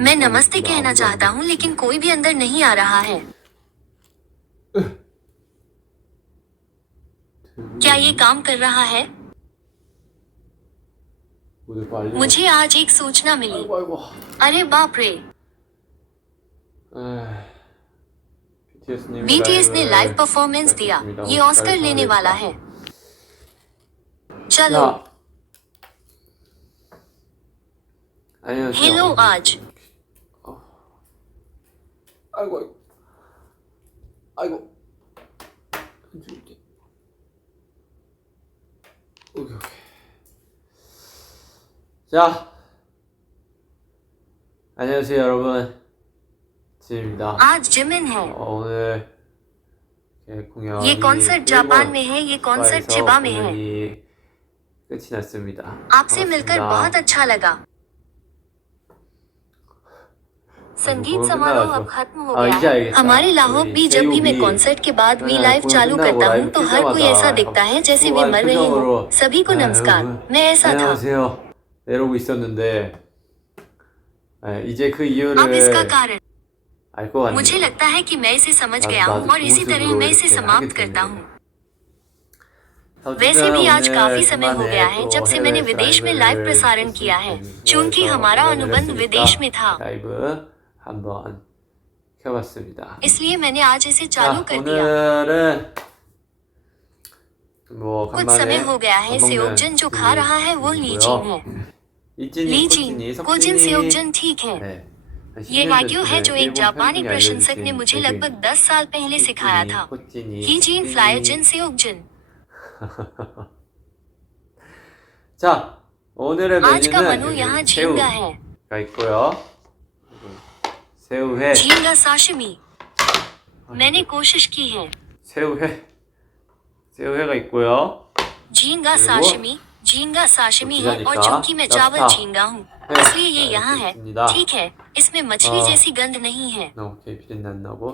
मैं नमस्ते कहना चाहता हूँ लेकिन कोई भी अंदर नहीं आ रहा है। क्या ये काम कर रहा है? मुझे आज एक सूचना मिली। अरे बाप रे, बीटीएस ने लाइव परफॉर्मेंस दिया। ये ऑस्कर लेने वाला है। चलो हेलो आज। 아이고, 아이고. 오케이. 자, 안녕하세요 여러분, 지입니다. आज जिमिन है। 오늘 공연이 ये कॉन्सर्ट जापान में है। ये कॉन्सर्ट चिबा में है। 끝이 났습니다. आपसे मिलकर बहुत अच्छा लगा। संगीत समारोह अब खत्म हो गया है। हमारे लाहौर भी जब भी मैं कॉन्सर्ट के बाद वी लाइव चालू करता हूँ तो हर कोई ऐसा दिखता है जैसे वे मर रहे हो। सभी को नमस्कार, मैं ऐसा था। 이러고 있었는데 이제 그 अब 이유를 इसका कारण 알 것 같네요. मुझे लगता है कि मैं इसे समझ गया हूँ और इसी तरह मैं इसे समाप्त करता हूँ। वैसे भी आज काफी समय हो गया है जब से मैंने विदेश में लाइव प्रसारण किया है, चूंकि हमारा अनुबंध विदेश में था। 라이브 한번 켜봤습니다. इसलिए मैंने आज इसे चालू कर दिया। 오늘은 뭐 कुछ समय हो गया है। सेओकजन जो खा रहा है वो लीजिन है। लीजिन, कोजिन सेओकजन ठीक है। ये वाग्यू है जो एक जापानी प्रशंसक ने मुझे लगभग 10 साल पहले सिखाया था। हीजिन फ्लाइजिन सेओकजन। 자, 오늘의 आज का मेनू 메뉴는 यहाँ झींगा है। 새우가 있고요. 새우회, झींगा साशिमी। मैंने कोशिश की है। 새우회가 있고요. झींगा साशिमी, झींगा साशिमी है और चूंकि मैं चावल झींगा हूँ इसलिए ये यहाँ है। ठीक है, इसमें मछली जैसी गंध नहीं है। 오케이, 비린내 안 나고.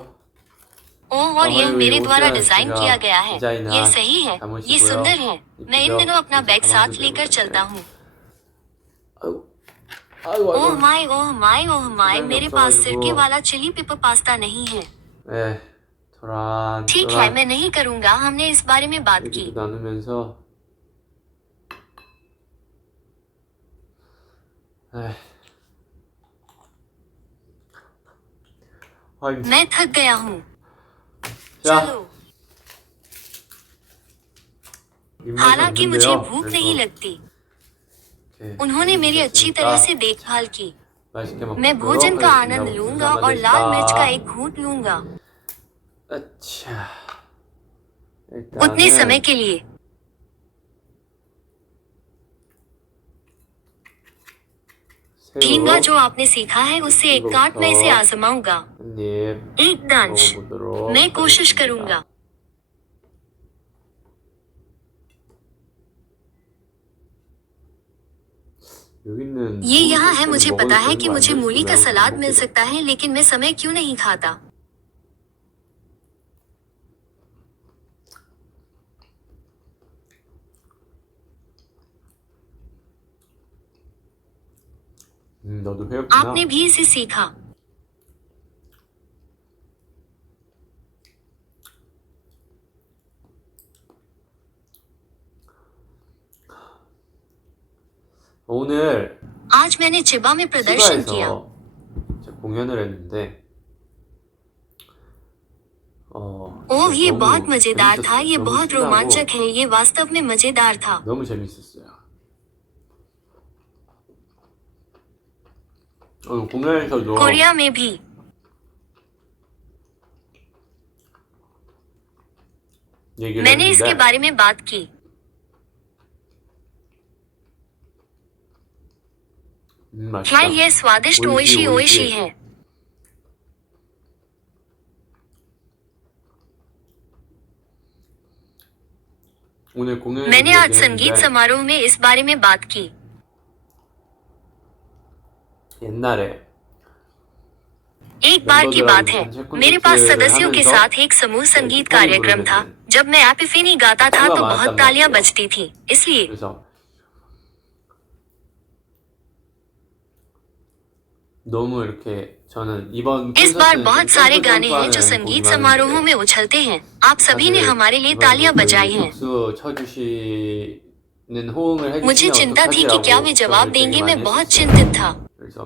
ओह, और यह मेरे द्वारा डिजाइन किया गया है। ये सही है, ये सुंदर है। मैं इन दिनों अपना बैग साथ लेकर चलता हूँ। Oh my, oh my, oh my, मेरे पास सिरके वाला चिली पेपर पास्ता नहीं है। ठीक है, मैं नहीं करूँगा। हमने इस बारे में बात की। 나누면서 मैं थक गया हूँ। 자, चलो, हालांकि मुझे भूख नहीं लगती। उन्होंने मेरी अच्छी तरह से देखभाल की। मैं भोजन का आनंद लूंगा और लाल मिर्च का एक घूंट लूंगा। अच्छा, उतने समय के लिए। झींगा जो आपने सीखा है उससे एक काट मैं इसे आजमाऊंगा। एक दंश मैं कोशिश करूंगा। ये यहाँ है। मुझे पता है कि मुझे मूली का सलाद मिल सकता है लेकिन मैं समय क्यों नहीं खाता। 너도 배웠구나. आपने भी इसे सीखा। 오늘 आज मैंने चिबा में प्रदर्शन किया। चिबा에서 공연을 했는데 ओह, ये 너무 बहुत मजेदार था। ये 재밌었어요. बहुत 너무 रोमांचक है। ये वास्तव में मजेदार था। 너무 재밌었어요. 공연에서도 कोरिया में भी। 얘기를 मैंने इसके 했는데 बारे में बात की। क्या 맛있다. यह स्वादिष्ट ओइशी ओइशी है? 오늘 공연에서 मैंने आज संगीत 얘기했는데 समारोह में इस बारे में बात की। 옛날에 एक बार की बात है, मेरे पास सदस्यों के साथ एक समूह संगीत कार्यक्रम था। जब मैं एपिफेनी गाता था तो बहुत तालियां बजती थी। इसलिए 그래서 너무 이렇게 저는 이번 इस बार 콘서트는 बहुत 좀 सारे 점프 गाने हैं जो 점프하는 संगीत 곡이 समारोहों 많은데 में उछलते हैं। आप सभी ने 다들 हमारे लिए 이번 तालियां 곡을 बजाई हैं। 박수 쳐주시는 호응을 मुझे 해주시면 चिंता थी कि क्या वे 어떡하지라고 जवाब 걱정을 되게 देंगे। 많이 मैं बहुत 했었어요. चिंतित था। 그래서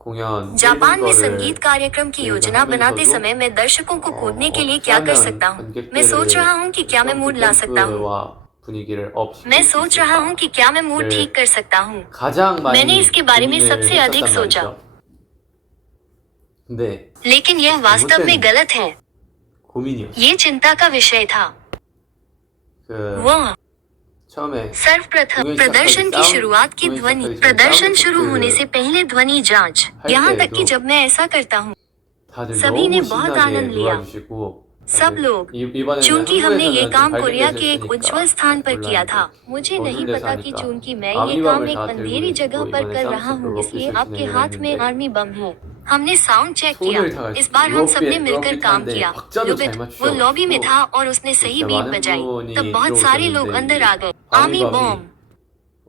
공연 जापान में 1분 संगीत 거를 कार्यक्रम की 저희가 योजना बनाते 하면서도 समय मैं दर्शकों को कूदने के लिए 어떻게 क्या कर 하면 सकता हूँ। मैं सोच रहा हूँ कि क्या मैं मूड ला सकता हूँ। 점프와 분위기를 업 मैं 시킬 수 सोच रहा हूँ कि क्या मैं मूड 있을까를 ठीक कर सकता हूँ। 가장 मैंने 많이 इसके बारे में 고민을 सबसे अधिक 했었단 सोचा। 말이죠. 근데 लेकिन यह वास्तव में 잘못된 गलत है। 고민이었어요. ये चिंता का विषय था। 그 वह 처음에 सर्वप्रथम 공연 प्रदर्शन की 시작하기 शुरुआत की 공연 ध्वनि 시작하기 전에 प्रदर्शन 사운드 शुरू होने से 체크를 पहले ध्वनि जांच। 할 यहाँ तक कि 때에도 जब मैं ऐसा करता हूँ 다들 सभी ने 너무 बहुत 신나게 आनंद लिया। 놀아주시고 सब लोग। 이번에는 चूंकि हमने ये 한국에서는 좀 काम कोरिया 발견돼서 के एक 했으니까 उज्जवल स्थान पर किया था। 몰랐는데 मुझे नहीं 어두운 데서 पता कि 하니까 चूंकि मैं ये 아미 काम 밤을 एक 다 들고 अंधेरी जगह 계시고 पर 이번에 कर रहा 사운드 हूँ 체크로 इसलिए 로켓을 आपके 진행을 हाथ में 했는데 आर्मी बम है। हमने साउंड चेक किया। 손을 다 इस बार हम सबने मिलकर 루핏 काम 하는데 किया। 박자도 잘 लुबिट वो 맞추셔가지고 लॉबी में था और उसने सही 진짜 बीट 많은 बजाई। 분이 तब बहुत सारे लोग अंदर आ गए। आर्मी 아미 बॉम्ब।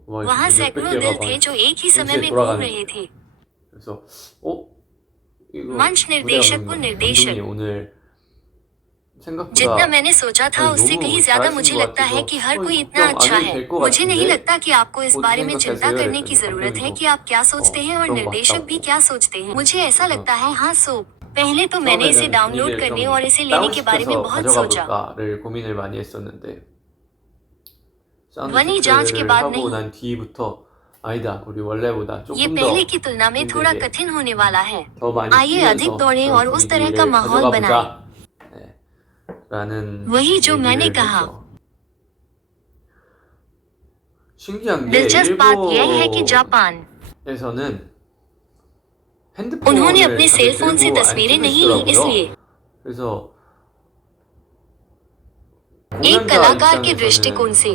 밤이 वहाँ 몇백 सैकड़ों 개가 दिल 막 थे जो एक ही समय 동시에 में घूम 돌아가는 रहे थे। 그래서 이거 मंच 무대 निर्देशक को 감독님 निर्देशन। 오늘 जितना 생각보다 मैंने सोचा था 아니, उससे 너무 कहीं ज्यादा 잘하신 मुझे 것 लगता है 같아서 कि हर कोई 걱정 इतना 안 अच्छा 해도 है। 될것 मुझे नहीं 같은데 लगता कि आपको इस 어떻게 बारे में चिंता 생각하세요? करने की 이랬더니 जरूरत है 감독님도 कि आप क्या सोचते हैं और 그런 것 निर्देशक भी 같다고. क्या सोचते हैं। मुझे ऐसा लगता है हाँ सो पहले तो मैंने इसे 처음에는 डाउनलोड 분위기를 करने 좀 और इसे लेने के बारे में 다운시켜서 बहुत 가져가 सोचा। 볼까를 고민을 많이 했었는데 사운드 ध्वनि जांच के 체크를 बाद 하고 नहीं। 난 뒤부터 아니다 우리 원래보다 ये 조금 पहले 더 की तुलना में थोड़ा 힘들게 कठिन होने वाला है। 더 많이 आइए अधिक 뛰면서 दौड़ें 그런 और उस तरह का 분위기를 माहौल 가져가 बनाएं। 보자 네, 라는 वही जो मैंने 얘기를 कहा। 했죠. 신기한 게 दिलचस्प बात यह है कि जापान 일본에서는 उन्होंने 핸드폰을 अपने 다들 सेल फोन से 들고 안 तस्वीरें नहीं ली 찍으시더라고요. इसलिए 그래서 एक 공연자 कलाकार के दृष्टिकोण 입장에서는 से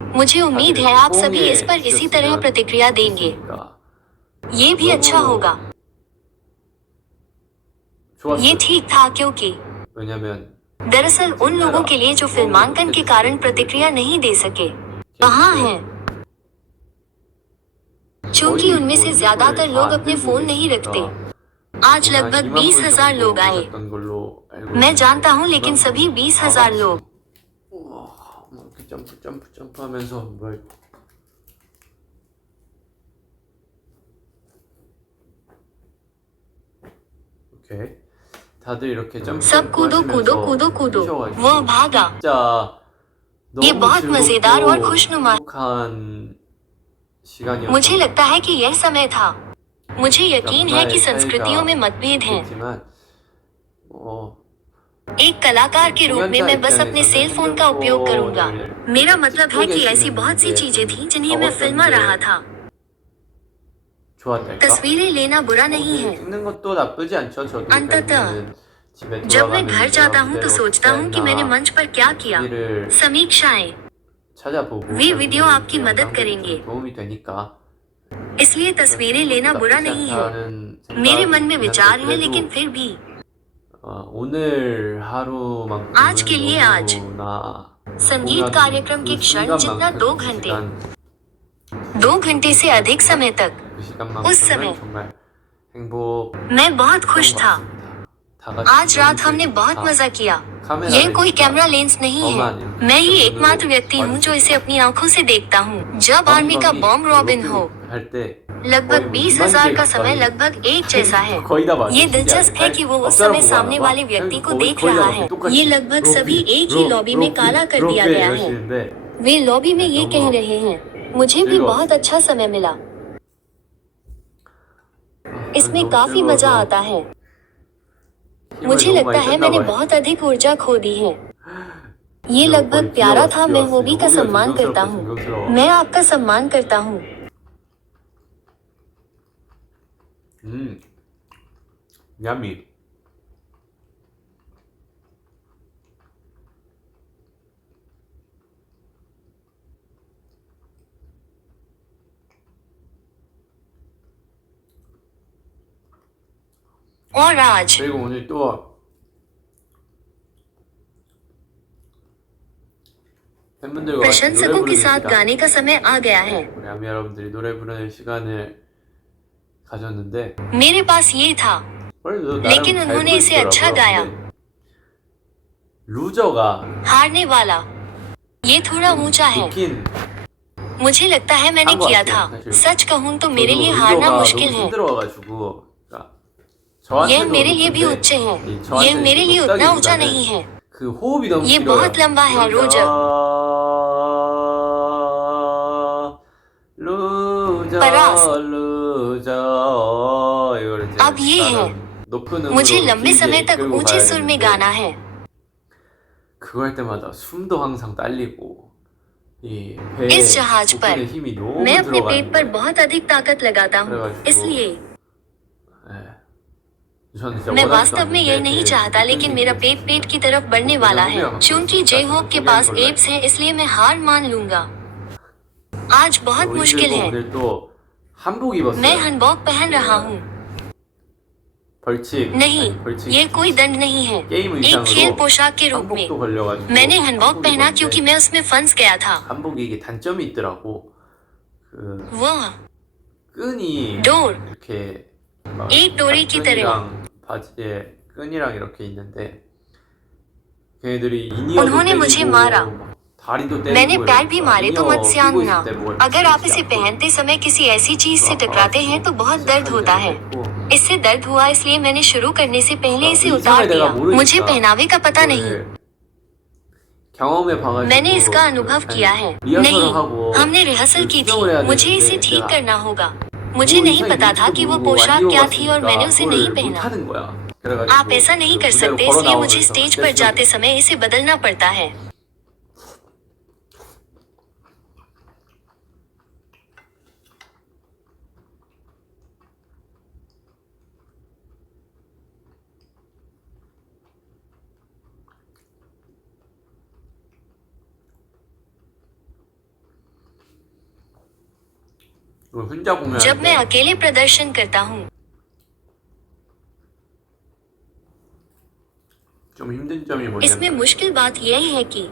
मुझे उम्मीद 다들 है आप सभी 뽕에 इस पर इसी तरह 지쳤으면 प्रतिक्रिया देंगे। 좋겠으니까 ये भी अच्छा होगा। ये 좋았어요. ठीक था क्योंकि 왜냐면 दरअसल उन लोगों के लिए जो फिल्मांकन के कारण प्रतिक्रिया नहीं दे सके कहाँ हैं? चूंकि उनमें से ज्यादातर लोग अपने फोन नहीं रखते। आज लगभग 20,000 लोग आए। मैं जानता हूँ लेकिन सभी 20,000 लोग 이렇게 점프하면서 뭘 오케이 다들 이렇게 점프 सब कूदो कूदो कूदो कूदो वह भागा। 진짜 ये 너무 बहुत मजेदार और 즐겁고 खुशनुमा। 행복한 시간이었던 मुझे लगता है कि यह समय था। मुझे यकीन है कि 정말 संस्कृतियों में मतभेद हैं। 있지만 एक कलाकार के रूप में मैं बस अपने सेल फोन का उपयोग करूंगा। मेरा मतलब है कि ऐसी बहुत सी चीजें थी जिन्हें मैं फिल्मा रहा था। 좋았달까? तस्वीरें लेना बुरा नहीं है। 찍는 것도 나쁘지 않죠. 저도 अंततः 결국에는 집에 जब मैं 돌아가면 घर जाता हूँ तो सोचता हूँ कि मैंने मंच पर क्या किया। 를 समीक्षाएं 찾아보고 वे वीडियो आपकी मदद करेंगे। 도움이 되니까 इसलिए तस्वीरें लेना बुरा नहीं है। मेरे मन में विचार है लेकिन फिर भी 오늘 하루만큼은 आज के लिए आज 너무나 संगीत कार्यक्रम के क्षण जितना 2 घंटे 2 घंटे से अधिक समय तक 그 시간만큼은 उस समय 정말 행복 मैं बहुत खुश था। 다 같이 आज रात 너무 हमने बहुत 재밌다. मजा किया। 카메라를 यह कोई 진짜 कैमरा लेंस नहीं है। मैं ही एकमात्र व्यक्ति हूँ जो इसे अपनी आंखों से देखता हूँ। जब आर्मी का बॉम्ब रॉबिन हो 할때 लगभग 20,000 का समय लगभग एक जैसा है। ये दिलचस्प है कि वो उस समय सामने वाले व्यक्ति को देख रहा है। ये लगभग सभी एक ही लॉबी में काला कर दिया गया है। वे लॉबी में ये कह रहे हैं। मुझे भी बहुत अच्छा समय मिला। इसमें काफी मजा आता है। मुझे लगता है मैंने बहुत अधिक ऊर्जा खो दी है। ये लगभग प्यारा था। मैं हॉबी का सम्मान करता हूँ। मैं आपका सम्मान करता हूँ। 야미 और आज 그리고 오늘 또 팬분들과 같이 노래 प्रशंसकों के 부르는 साथ 시간 गाने का समय आ गया है। 우리 아미 여러분들이 노래 부르는 시간을 가졌는데 मेरे पास ये था, 그래도 나름 लेकिन 잘 उन्होंने इसे अच्छा 부르시더라고요. गाया। 근데 루저가 हारने वाला, ये थोड़ा ऊंचा है। 좋긴 मुझे लगता है मैंने 한 것 किया 같아요, था। 사실. सच कहूँ तो मेरे 저도 लिए हारना 루저가 मुश्किल 너무 है। 힘들어가지고 그러니까 ये 저한테도 मेरे लिए भी 높은데 उच्च है, 이 ये 저한테는 मेरे लिए उतना ऊंचा नहीं 높다기보다는 है। 그 호흡이 너무 ये 길어요. बहुत लंबा है, रोजर। 루저 परास्त। 루저 이거를 이제 अब ये है, 나름 높은 मुझे 음으로 लंबे समय 길게 तक 끌고 ऊंचे 가야 सुर में 되는데 गाना है। 그거 할 때마다 숨도 항상 딸리고 이 배에 इस जहाज पर 복근에 힘이 너무 मैं अपने पेट 들어가는 पर 거예요. बहुत अधिक ताकत लगाता हूँ, 그래가지고 इसलिए 예. 저는 진짜 मैं 원하지도 वास्तव में यही 않는데 नहीं 그 चाहता, लेकिन मेरा 복근 पेट 힘이 पेट की तरफ बढ़ने वाला है। चूंकि जे होप के पास 포기하는 एब्स है, इसलिए मैं हार मान लूंगा। आज बहुत 걸로 मुश्किल 힘들고 है। 오늘 또 한복 मैं 입었어요. हनबॉक पहन रहा हूँ। 벌칙 नहीं, 아니, 벌칙 ये कोई दंड नहीं है, 게임 एक खेल 의상으로 पोशाक के रूप में। 한복도 걸려가지고 मैंने हनबॉक 한복 पहना 입었는데 क्योंकि मैं उसमें फंस गया था। 한복이 이게 단점이 있더라고. 그 वो 끈이 डोर, 이렇게 막 एक डोरी की तरह। 끈이랑 바지에 끈이랑 이렇게 있는데 걔네들이 인이어도 उन्होंने मुझे 때리고 मारा। 막 다리도 때리고 मैंने पैर भी 이러니까 मारे तो 인이어 मत 끼고 सियानना। 있을 때 뭐가 अगर आप इसे 아프고 पहनते समय किसी ऐसी चीज से टकराते हैं तो बहुत दर्द होता है। 했고 इससे दर्द हुआ, इसलिए मैंने शुरू करने से पहले इसे 이 उतार 이상을 दिया। 내가 모르니까 मुझे पहनावे का पता नहीं। 이거를 경험해 봐가지고 मैंने इसका अनुभव किया है। 리허설을 नहीं, 하고 हमने रिहर्सल की थी। 수정을 해야 मुझे इसे 되는데 ठीक 내가 करना होगा। मुझे नहीं पता था कि वो पोशाक क्या थी और मैंने उसे नहीं पहना। 하는 거야. 그래가지고 आप ऐसा नहीं कर 무대로 सकते, 걸어 इसलिए मुझे 나오면서 स्टेज पर जाते समय इसे बदलना पड़ता है। 혼자 공연할 जब मैं 때 अकेले प्रदर्शन करता हूँ 좀 힘든 점이 इसमें 뭐냐면 मुश्किल बात यह है कि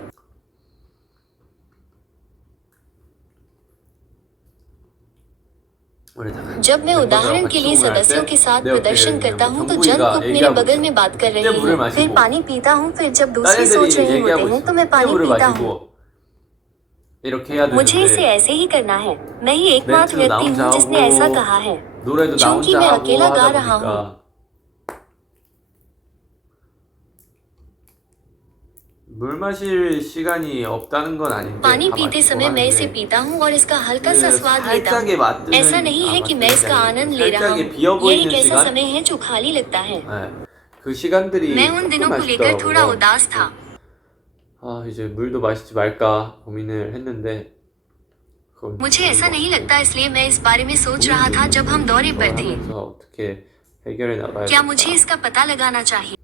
우리 다 जब मैं उदाहरण के लिए सदस्यों के साथ प्रदर्शन करता हूँ तो जंग कुक मेरे बगल में बात कर रही है, फिर पानी पीता हूँ, फिर जब दूसरे सोच रहे होते हैं तो मैं पानी पीता हूँ। 이렇게 해야 मुझे इसे 되는데 ऐसे ही करना है। मैं ही एकमात्र 멘트도 나 व्यक्ति 혼자 हूँ जिसने ऐसा 하고 कहा है। 노래도 나 क्योंकि 혼자 मैं 하고 अकेला गा 하다 रहा 보니까 물 마실 시간이 없다는 건 아닌데 पानी 다 पीते 마시고 समय मैं इसे 하는데 पीता हूँ और इसका हल्का सा 그 स्वाद लेता हूँ। 살짝의 맛들은 ऐसा नहीं है कि मैं इसका आनंद ले रहा हूँ। 살짝의 비어 यह 보이는 एक ऐसा 시간 समय है जो खाली लगता है। 네, 그 시간들이 मैं उन दिनों 조금 को लेकर थोड़ा 아쉽더라고요. उदास था। 아 이제 물도 마시지 말까 고민을 했는데 그건 मुझे ऐसा नहीं लगता, इसलिए मैं इस बारे में सोच रहा था जब हम दौरे पर थे। 하면서 어떻게 해결해 나가야 क्या मुझे इसका पता लगाना चाहिए?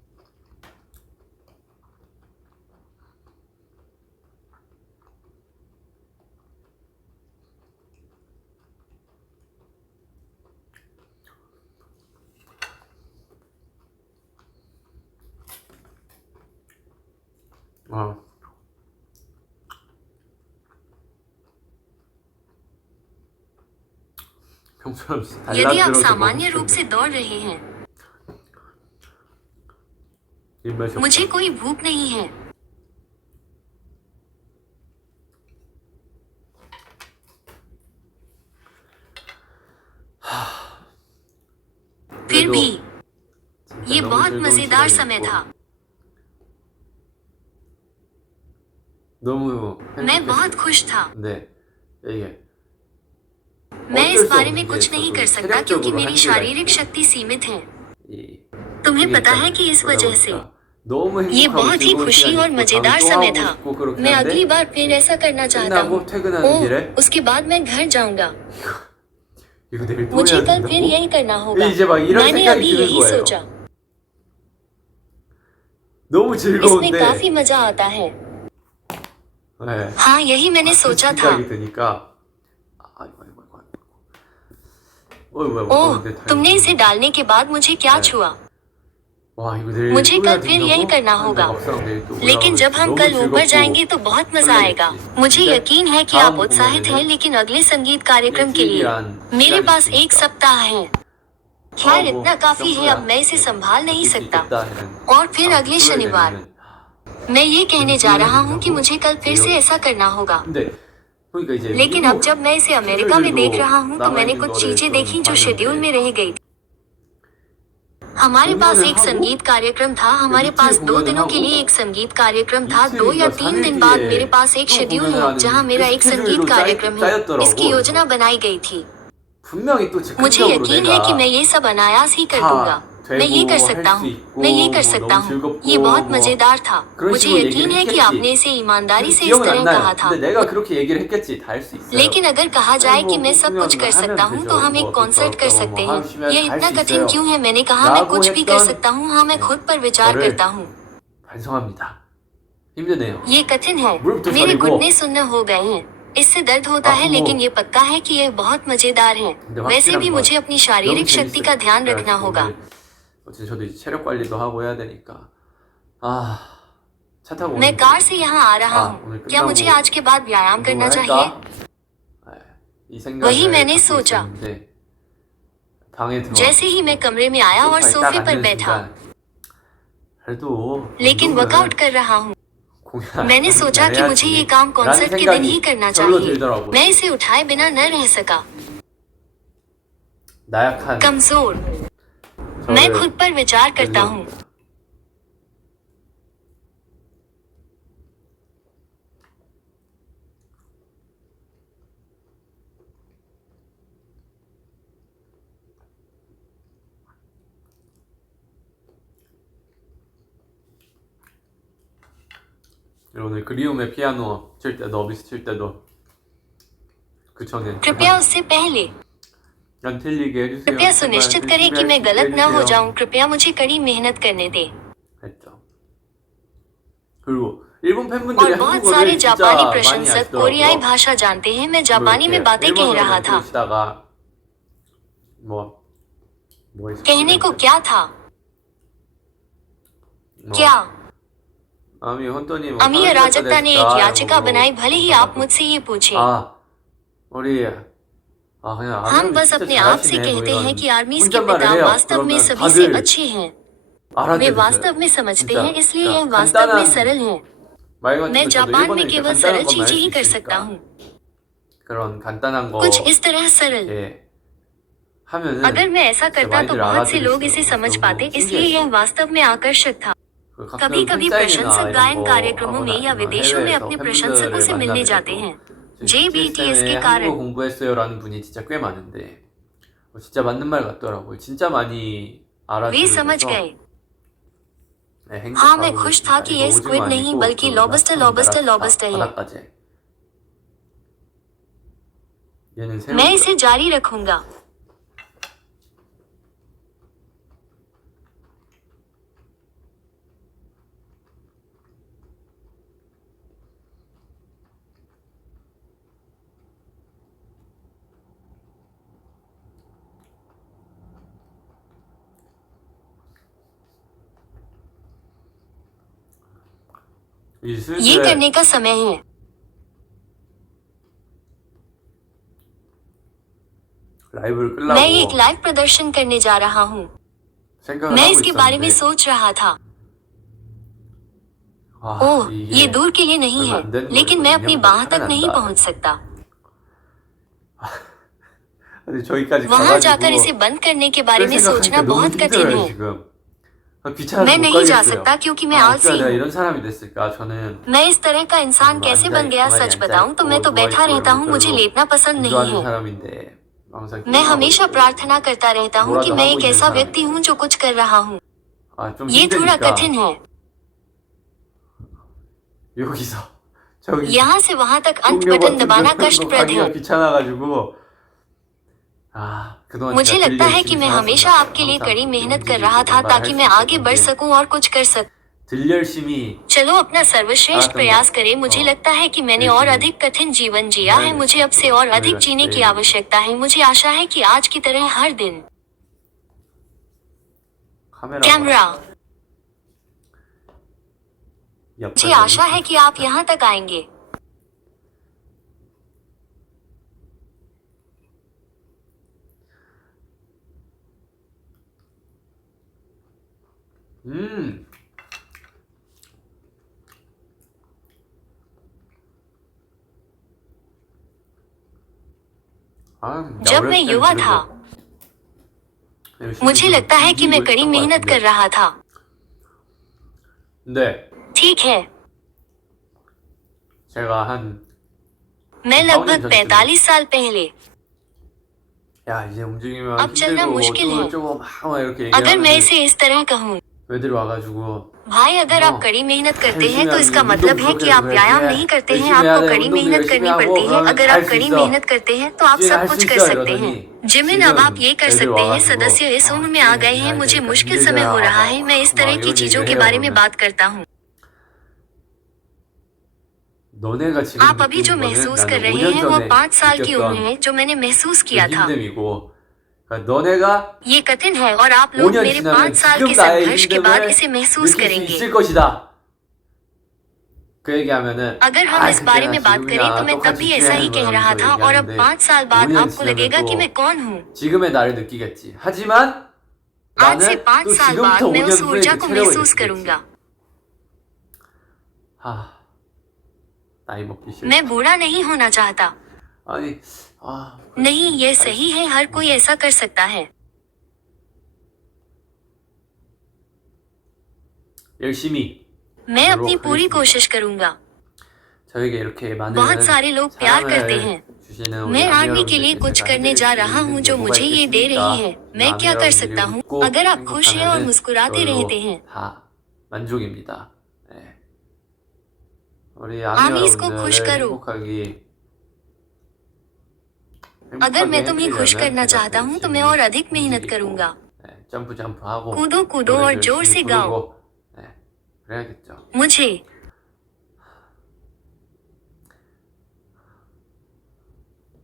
아 평소랑 यदि आप 달라들어서 सामान्य रूप से दौड़ रहे हैं, 입맛이 मुझे 없다. कोई भूख नहीं है, फिर भी 진짜 ये 너무 बहुत 즐거운 मजेदार 시간이었고 समय था। 너무 मैं बहुत खुश था। 근데 이게 मैं 어쩔 इस 수 बारे 없는 में 게 कुछ नहीं 저도 कर सकता क्योंकि 체력적으로 मेरी 한계가 शारीरिक 있고 शक्ति सीमित है। 이 तुम्हें 힘이 पता 있잖아요. है कि इस 그러다 वजह से 보니까 너무 ये 행복하고 बहुत ही 즐거운 खुशी 시간이 और 있고 मजेदार 다음에 또 समय 하고 था। 싶고 그렇게 मैं अगली 하는데 बार फिर ऐसा करना चाहता हूँ। 끝나고 퇴근하는 ओह, 길에 उसके बाद मैं घर जाऊंगा। 이거 내일 또 मुझे 해야 कल फिर 된다고? यही करना होगा। 이제 막 이런 मैंने 생각이 अभी 드는 यही 거예요. सोचा। 너무 इसमें 즐거운데 काफी मजा आता है। 네. हाँ, यही मैंने 그 सोचा था। 생각이 드니까 ओह, तुमने इसे डालने के बाद मुझे क्या छुआ? 와, 이거 내일 मुझे 또 해야 कल फिर यही 된다고? करना 하는데 होगा। 막상 내일 또 लेकिन जब हम 올라가면 कल 너무 ऊपर 즐겁고 जाएंगे तो बहुत मजा आएगा। 설레겠지. मुझे 진짜 यकीन है कि 다음 आप उत्साहित 공연에는 हैं, लेकिन अगले संगीत कार्यक्रम के लिए 일주일이란 मेरे 시간이 पास एक 있으니까. सप्ताह है। खैर इतना काफी है, अब मैं इसे संभाल नहीं सकता। और फिर अगले शनिवार मैं ये कहने जा रहा हूँ कि मुझे कल फिर से ऐसा करना होगा। लेकिन अब जब मैं इसे अमेरिका में देख रहा हूँ तो मैंने कुछ चीजें देखी जो शेड्यूल में रह गई। हमारे पास एक संगीत कार्यक्रम था, हमारे पास 2 दिनों के लिए एक संगीत कार्यक्रम था। 2 या 3 दिन बाद मेरे पास एक शेड्यूल है जहाँ मेरा एक संगीत कार्यक्रम है। इसकी योजना बनाई गई थी। मुझे यकीन है कि मैं ये सब अनायास ही कर दूंगा। मैं ये कर सकता हूँ, मैं ये कर सकता हूँ। ये बहुत मजेदार था। मुझे यकीन है कि आपने इसे ईमानदारी से इस तरह कहा था। लेकिन अगर कहा जाए कि मैं सब कुछ कर सकता हूँ तो हम एक कॉन्सर्ट कर सकते हैं। ये इतना कठिन क्यों है? मैंने कहा मैं कुछ भी कर सकता हूँ। हाँ, मैं खुद पर विचार करता हूँ। ये कठिन है। मेरे घुटने सुन्न हो गए हैं। इससे दर्द होता है, लेकिन ये पक्का है कि यह बहुत मजेदार है। वैसे भी मुझे अपनी शारीरिक शक्ति का ध्यान रखना होगा। 저도 이제 체력 관리도 하고 해야 되니까. 차 타고 मैं कार से यहाँ आ रहा हूँ। क्या मुझे आज के बाद व्यायाम करना चाहिए? वही मैंने सोचा। जैसे ही मैं कमरे में आया और सोफे पर बैठा, लेकिन वर्कआउट कर रहा हूँ। मैंने सोचा कि मुझे ये काम कॉन्सर्ट के दिन ही करना चाहिए। मैं इसे उठाए बिना न रह सका। कमजोर। मैं खुद पर विचार करता हूँ। 오늘 그리움의 피아노 칠 때도 어비스 칠 때도 그청에 कृपया उससे पहले 안 틀리게 해주세요. कृपया सुनिश्चित करें कि मैं गलत न हो जाऊं। कृपया मुझे कड़ी मेहनत करने दे। 했죠. 그리고 일본 팬분들이 और बहुत सारे 한국어를 जापानी 진짜 많이 प्रशंसक कोरियाई 아시더라고요. भाषा जानते हैं। मैं जापानी में बातें कह रहा था। कहने को क्या था? क्या अमी अराजकता ने एक याचिका बनाई, भले ही आप मुझसे ये पूछे। हम बस अपने आप से कहते हैं कि आर्मीज के पिता वास्तव में सभी से अच्छे हैं। वे वास्तव में समझते हैं, इसलिए यह वास्तव में सरल है। मैं जापान में केवल सरल चीजें ही कर सकता हूँ। कुछ इस तरह सरल। अगर मैं ऐसा करता तो बहुत से लोग इसे समझ पाते, इसलिए यह वास्तव में आकर्षक था। कभी कभी प्रशंसक गायन कार्यक्रमों में या विदेशों में अपने प्रशंसकों से मिलने जाते हैं। JBTS के कारण 공부했어요라는 분이 진짜 꽤 많은데 진짜 맞는 말 같더라고요. 진짜 많이 वे समझ 알아주셔서 गए। हाँ, मैं खुश था कि ये स्क्विड नहीं बल्कि लॉबस्टर लॉबस्टर लॉबस्टर है। 바닥까지. 얘는 새우. मैं इसे जारी रखूंगा। ये करने का समय है। 라이브를 मैं एक 끄려고 लाइव प्रदर्शन करने जा रहा हूँ। 생각을 मैं 하고 इसके बारे में 있었는데 सोच रहा था। ओह, 이게 ये दूर के लिए नहीं है, 얼마 안 되는 लेकिन मैं अपनी 거거든요. बाह तक 큰일 नहीं 난다. पहुँच सकता। 근데 저기까지 वहाँ जाकर 가가지고 इसे बंद करने के बारे में 그럴 सोचना 생각하니까 너무 बहुत कठिन 힘들어요 है। 지금. 귀찮아서 मैं 못 नहीं जा 가겠어요. सकता क्योंकि मैं 어떻게 आलसी 내가 हूँ। 이런 사람이 됐을까? 저는 मैं इस तरह का इंसान कैसे बन गया? सच बताऊं तो मैं तो बैठा रहता हूँ, मुझे लेटना पसंद नहीं 좋아하는 है। 사람인데 항상 मैं हमेशा प्रार्थना करता रहता हूँ कि मैं एक ऐसा 사람. व्यक्ति हूँ जो कुछ कर रहा हूँ। 좀 ये थोड़ा 힘드니까 कठिन है। 여기서 저기 यहाँ से वहाँ तक अंत 동료 बटन 같은 दबाना 데로 कष्टप्रद 가기가 है। 귀찮아가지고 그동안 मुझे 제가 लगता 되게 है कि मैं 열심히 हमेशा 살았습니다. आपके लिए 항상 कड़ी मेहनत कर 움직이고 रहा था 뭔가를 ताकि 할 मैं 수 आगे बढ़ 있었는데 सकूं और कुछ कर सकूं। 들 열심히 चलो अपना सर्वश्रेष्ठ हाँ, प्रयास करें। मुझे लगता है कि मैंने और बिल्कुल। अधिक कठिन जीवन जिया है। मुझे अब से और अधिक जीने की आवश्यकता है। मुझे आशा है कि आज की तरह हर दिन। कैमरा। मुझे आशा है कि आप यहाँ तक आएंगे। जब मैं युवा था मुझे लगता है कि मैं कड़ी मेहनत कर रहा था। 네, ठीक है, 제가 한 मैं लगभग 45 साल पहले, 야, 이제 움직이면 अब चलना 힘들고 मुश्किल है। 어쩌고 막 이렇게 अगर मैं 얘기하는데 इसे इस तरह कहूँ, 애들이 와가지고 भाई अगर आप कड़ी मेहनत करते हैं तो इसका मतलब है कि आप व्यायाम नहीं करते हैं, आपको कड़ी मेहनत करनी पड़ती है। अगर आप कड़ी मेहनत करते हैं तो आप सब कुछ कर सकते हैं। जिमिन, अब आप ये कर सकते हैं। सदस्य इस उम्र में आ गए हैं, मुझे मुश्किल समय हो रहा है, मैं इस तरह की चीजों के बारे में बात करता हूँ। 너네가 지금 आप अभी जो 느끼는 महसूस 거는 कर 나는 रहे 5년 हैं वो 전에 5 साल की उम्र 느꼈던 है जो मैंने महसूस 그 किया था। 힘듦이고 그러니까 너네가 ये कठिन है और आप लोग 5년 मेरे 지나면 5 साल 지금 के 나의 संघर्ष के बाद 힘듦을 इसे महसूस 느낄 수 करेंगे। 있을 것이다. 그 얘기하면은 अगर हम इस बारे में बात करें तो मैं तब भी ऐसा ही कह रहा था और अब 5 साल बाद 5년 आपको लगेगा कि मैं कौन हूँ। 지금의 나를 느끼겠지. 하지만 आज से 나는 5 또 साल बाद 지금부터 मैं 5년 उस 후에 ऊर्जा 그 को 체력을 महसूस 느끼겠지. करूंगा। 나이 먹기 싫다. मैं बूढ़ा नहीं होना चाहता। 아니 नहीं, ये सही है, हर कोई ऐसा कर सकता है। 열심히 मैं अपनी पूरी कोशिश करूंगा। 저에게 이렇게 많은 बहुत सारे लोग प्यार करते हैं। 주시는 우리 मैं 아미 आर्मी के लिए 여러분들께 कुछ 제가 करने जा 해드릴 수 रहा हूँ 있는 जो 게 मुझे 뭐가 ये दे रही है। 있겠습니까? मैं क्या कर 아미 सकता हूँ? 여러분들이 अगर आप खुश हैं और 행복하면은 मुस्कुराते 저희로 रहते हैं, 다 만족입니다. 네. 우리 आमी 아미 इसको खुश 여러분들을 करो। अगर मैं तुम्हें खुश करना चाहता हूँ तो मैं और अधिक मेहनत करूंगा। 점프하고 कूदो कूदो और जोर से गाओ। 네, 그래야겠죠. मुझे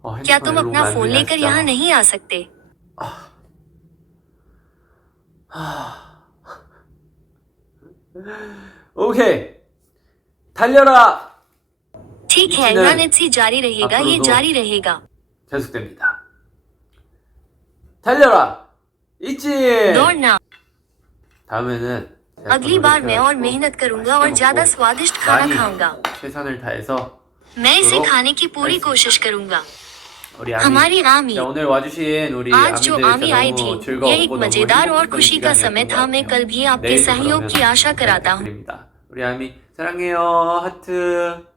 क्या तुम अपना फोन लेकर यहाँ नहीं आ सकते? 오케이, 달려라. ठीक है, रणनीति जारी रहेगा, ये जारी रहेगा। 계속됩니다. 달려라. 있지. दौड़ना। 다음에는 अगली बार मैं और मेहनत करूंगा और ज्यादा स्वादिष्ट खाना खाऊंगा। 최선을 다해서 मैं इसे खाने की पूरी कोशिश करूंगा। 우리 아미, हमारी आमी, 자, 오늘 와주신 우리 आज जो 아미들 आमी आई 너무 थी, 즐거웠고 ये एक 너무 मजेदार और 행복했던 खुशी का समय 시간이었던 था। 것 मैं 같아요. कल भी आपके 내일도 सहयोग 그러면 की आशा कराता हूँ। 부탁드립니다. 우리 아미 사랑해요. 하트.